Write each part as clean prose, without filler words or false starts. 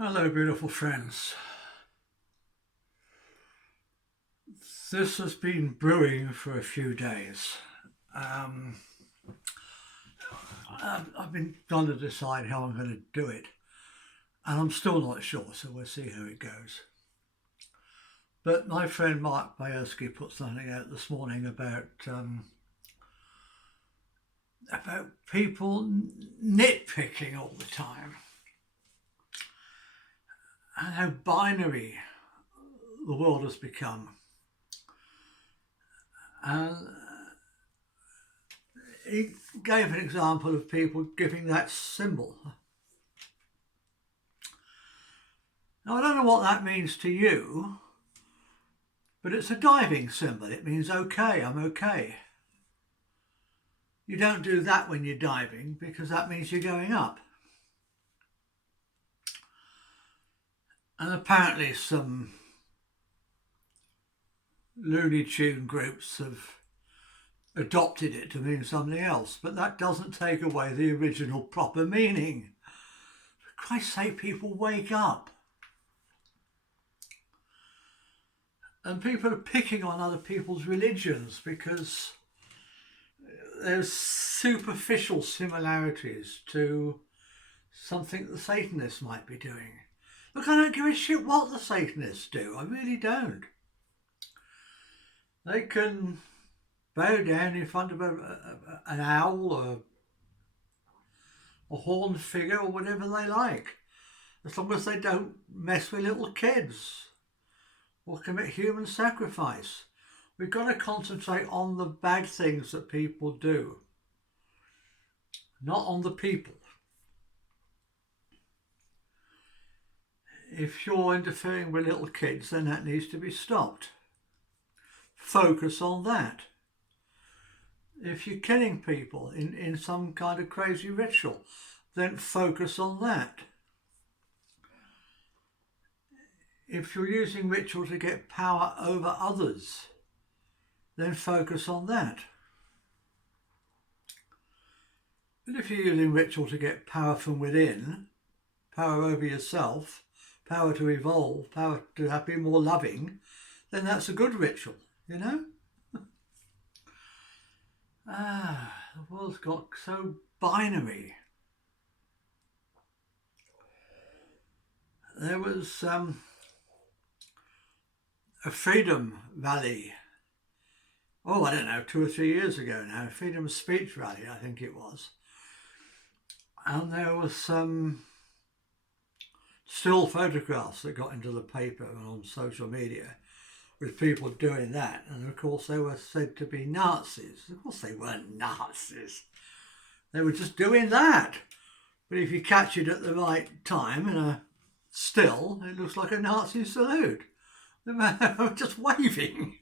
Hello, beautiful friends. This has been brewing for a few days. Um, I've been trying to decide how I'm going to do it, and I'm still not sure, so we'll see how it goes. But my friend Mark Bayersky put something out this morning about people nitpicking all the time and how binary the world has become. And he gave an example of people giving that symbol. Now, I don't know what that means to you, but it's a diving symbol. It means okay, I'm okay. You don't do that when you're diving because that means you're going up. And apparently some Looney Tune groups have adopted it to mean something else, but that doesn't take away the original proper meaning. For Christ's sake, people wake up. And people are picking on other people's religions because there's superficial similarities to something the Satanists might be doing. Look, I don't give a shit what the Satanists do. I really don't. They can bow down in front of an owl or a horned figure or whatever they like, as long as they don't mess with little kids or commit human sacrifice. We've got to concentrate on the bad things that people do, not on the people. If you're interfering with little kids, then that needs to be stopped. Focus on that. If you're killing people in some kind of crazy ritual, then focus on that. If you're using ritual to get power over others, then focus on that. But if you're using ritual to get power from within, power over yourself, power to evolve, power to be more loving, then that's a good ritual, you know? The world's got so binary. There was a freedom rally, I don't know, 2 or 3 years ago now, a freedom of speech rally, I think it was. And there was some still photographs that got into the paper and on social media with people doing that. And of course they were said to be Nazis. Of course they weren't Nazis. They were just doing that. But if you catch it at the right time in a still, it looks like a Nazi salute. They're just waving.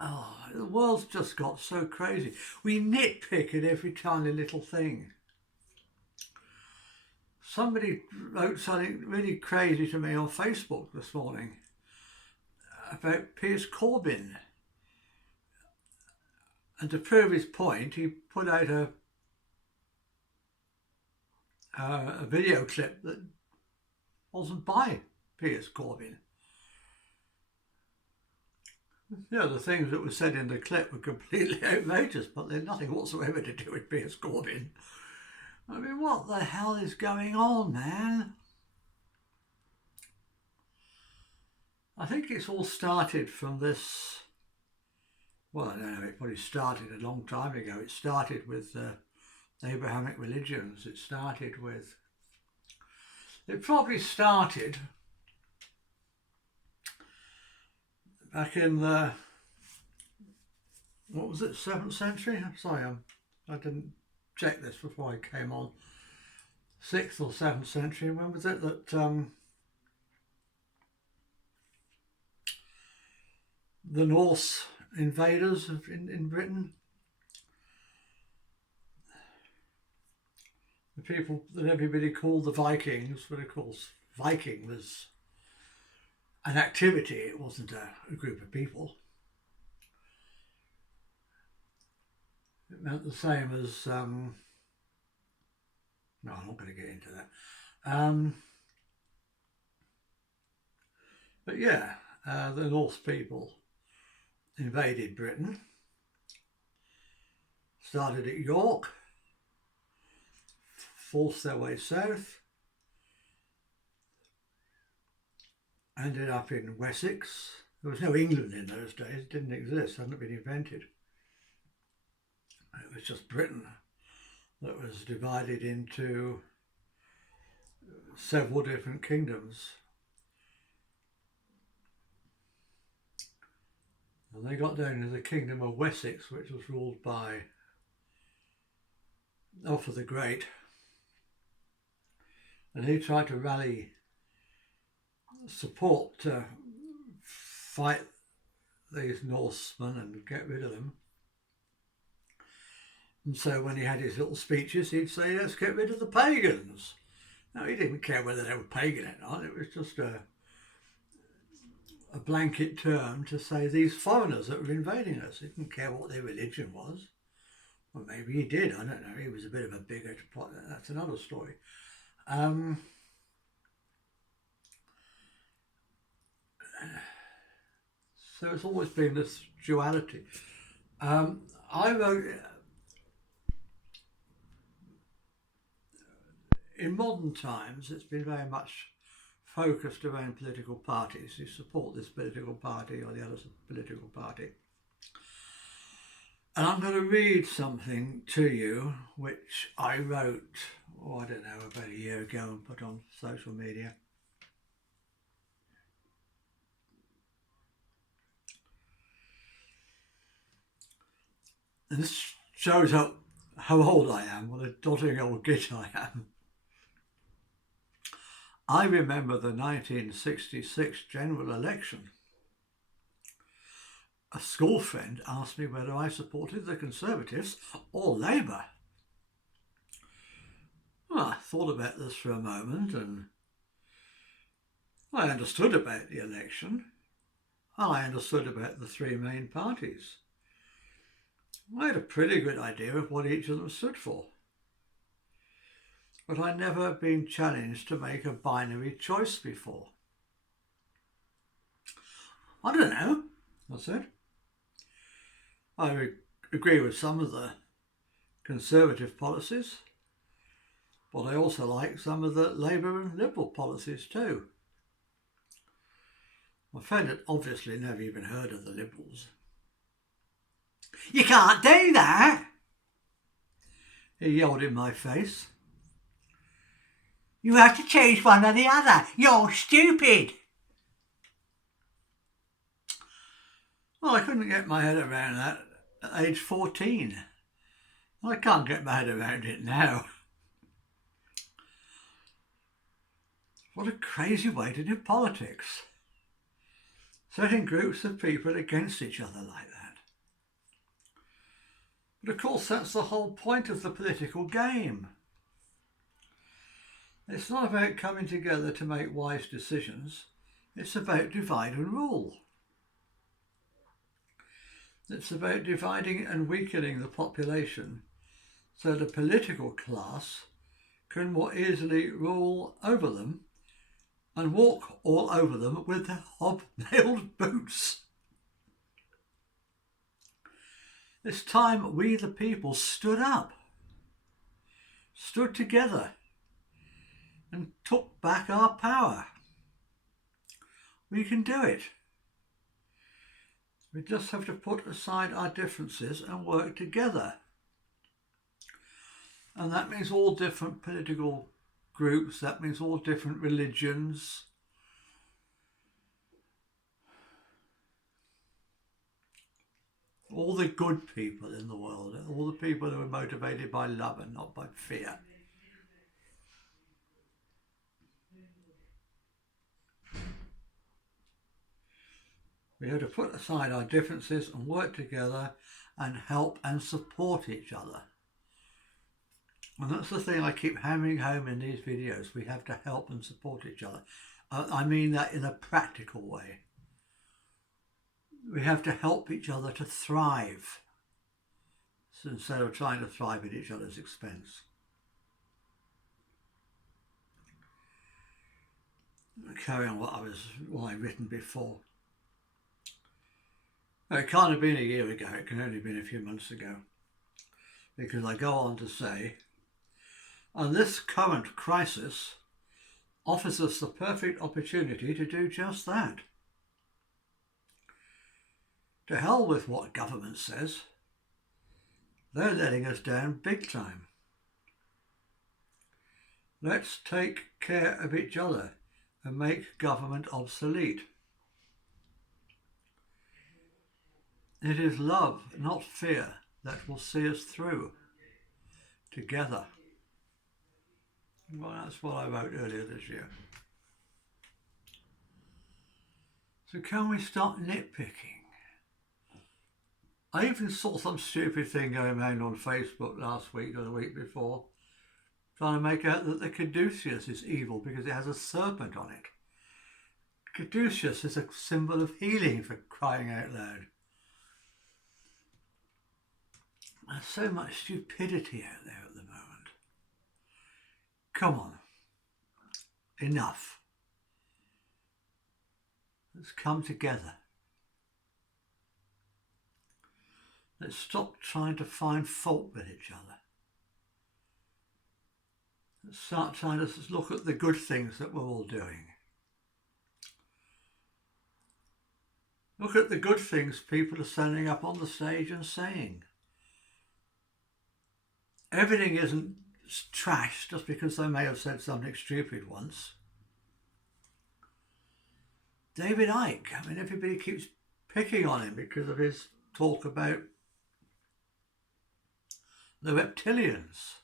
Oh, the world's just got so crazy. We nitpick at every tiny little thing. Somebody wrote something really crazy to me on Facebook this morning about Piers Corbyn. And to prove his point, he put out a video clip that wasn't by Piers Corbyn. The things that were said in the clip were completely outrageous, but they're nothing whatsoever to do with Piers Corbyn. I mean, what the hell is going on, man? I think it's all started from this, I don't know, it probably started a long time ago. It started with Abrahamic religions. It probably started back in the, 7th century? I'm sorry, I didn't check this before I came on. 6th or 7th century, when was it that the Norse invaders in Britain, the people that everybody called the Vikings, but of course Viking was an activity, it wasn't a group of people. It meant the same as No, I'm not going to get into that. But yeah, the Norse people invaded Britain, started at York, forced their way south, ended up in Wessex. There was no England in those days, it didn't exist, hadn't been invented. It was just Britain that was divided into several different kingdoms. And they got down to the kingdom of Wessex, which was ruled by Alfred the Great. And he tried to rally support to fight these Norsemen and get rid of them. And so when he had his little speeches, he'd say, let's get rid of the pagans. Now, he didn't care whether they were pagan or not. It was just a blanket term to say these foreigners that were invading us. He didn't care what their religion was. Well, maybe he did, I don't know. He was a bit of a bigot. That's another story. So it's always been this duality. I wrote, in modern times, it's been very much focused around political parties. You support this political party or the other political party. And I'm going to read something to you which I wrote, I don't know, about a year ago and put on social media. And this shows how old I am, what a doddering old git I am. I remember the 1966 general election. A school friend asked me whether I supported the Conservatives or Labour. Well, I thought about this for a moment and I understood about the election and I understood about the three main parties. I had a pretty good idea of what each of them stood for. But I'd never been challenged to make a binary choice before. I don't know, I said. I agree with some of the Conservative policies, but I also like some of the Labour and Liberal policies too. My friend had obviously never even heard of the Liberals. You can't do that, he yelled in my face. You have to choose one or the other. You're stupid. Well, I couldn't get my head around that at age 14. I can't get my head around it now. What a crazy way to do politics. Setting groups of people against each other like that. But of course, that's the whole point of the political game. It's not about coming together to make wise decisions. It's about divide and rule. It's about dividing and weakening the population so the political class can more easily rule over them and walk all over them with their hobnailed boots. It's time we the people stood up, stood together and took back our power. We can do it. We just have to put aside our differences and work together. And that means all different political groups, that means all different religions. All the good people in the world, all the people who are motivated by love and not by fear. We have to put aside our differences and work together and help and support each other. And that's the thing I keep hammering home in these videos. We have to help and support each other. I mean that in a practical way. We have to help each other to thrive instead of trying to thrive at each other's expense. carry on what I've written before. It can't have been a year ago, it can only have been a few months ago. Because I go on to say, and this current crisis offers us the perfect opportunity to do just that. To hell with what government says. They're letting us down big time. Let's take care of each other and make government obsolete. It is love, not fear, that will see us through together. Well, that's what I wrote earlier this year. So can we stop nitpicking? I even saw some stupid thing going around on Facebook last week or the week before, trying to make out that the caduceus is evil because it has a serpent on it. Caduceus is a symbol of healing, for crying out loud. There's so much stupidity out there at the moment. Come on. Enough. Let's come together. Let's stop trying to find fault with each other. Let's start trying to look at the good things that we're all doing. Look at the good things people are standing up on the stage and saying. Everything isn't trash just because they may have said something stupid once. David Icke, I mean, everybody keeps picking on him because of his talk about the reptilians.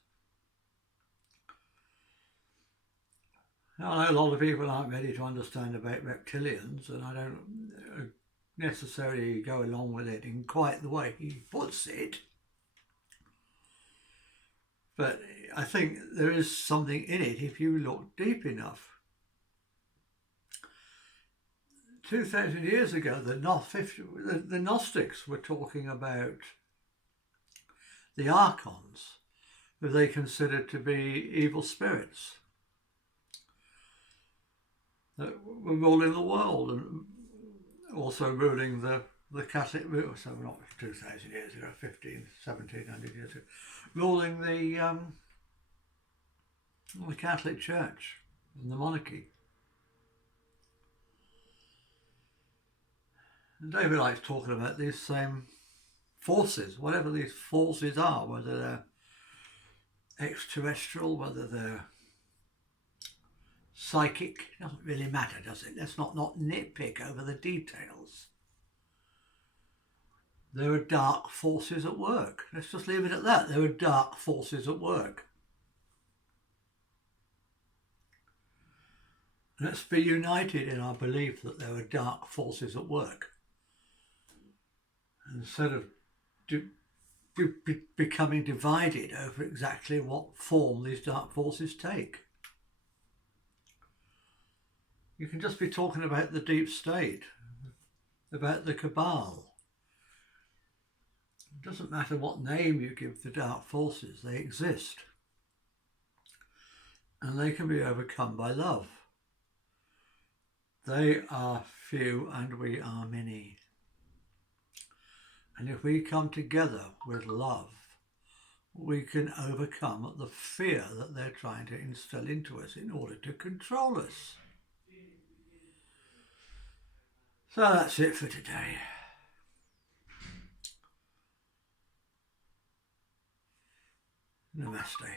Now, I know a lot of people aren't ready to understand about reptilians, and I don't necessarily go along with it in quite the way he puts it. But I think there is something in it if you look deep enough. 2,000 years ago, the Gnostics were talking about the archons, who they considered to be evil spirits that were ruling the world and also ruling the Catholic, so not 2,000 years ago, 1,700 years ago, ruling the Catholic Church and the monarchy. And David Icke's talking about these same forces, whatever these forces are, whether they're extraterrestrial, whether they're psychic, doesn't really matter, does it? Let's not nitpick over the details. There are dark forces at work. Let's just leave it at that. There are dark forces at work. Let's be united in our belief that there are dark forces at work. Instead of becoming divided over exactly what form these dark forces take. You can just be talking about the deep state, about the cabal. It doesn't matter what name you give the dark forces, they exist. And they can be overcome by love. They are few and we are many. And if we come together with love, we can overcome the fear that they're trying to instill into us in order to control us. So that's it for today. Namaste.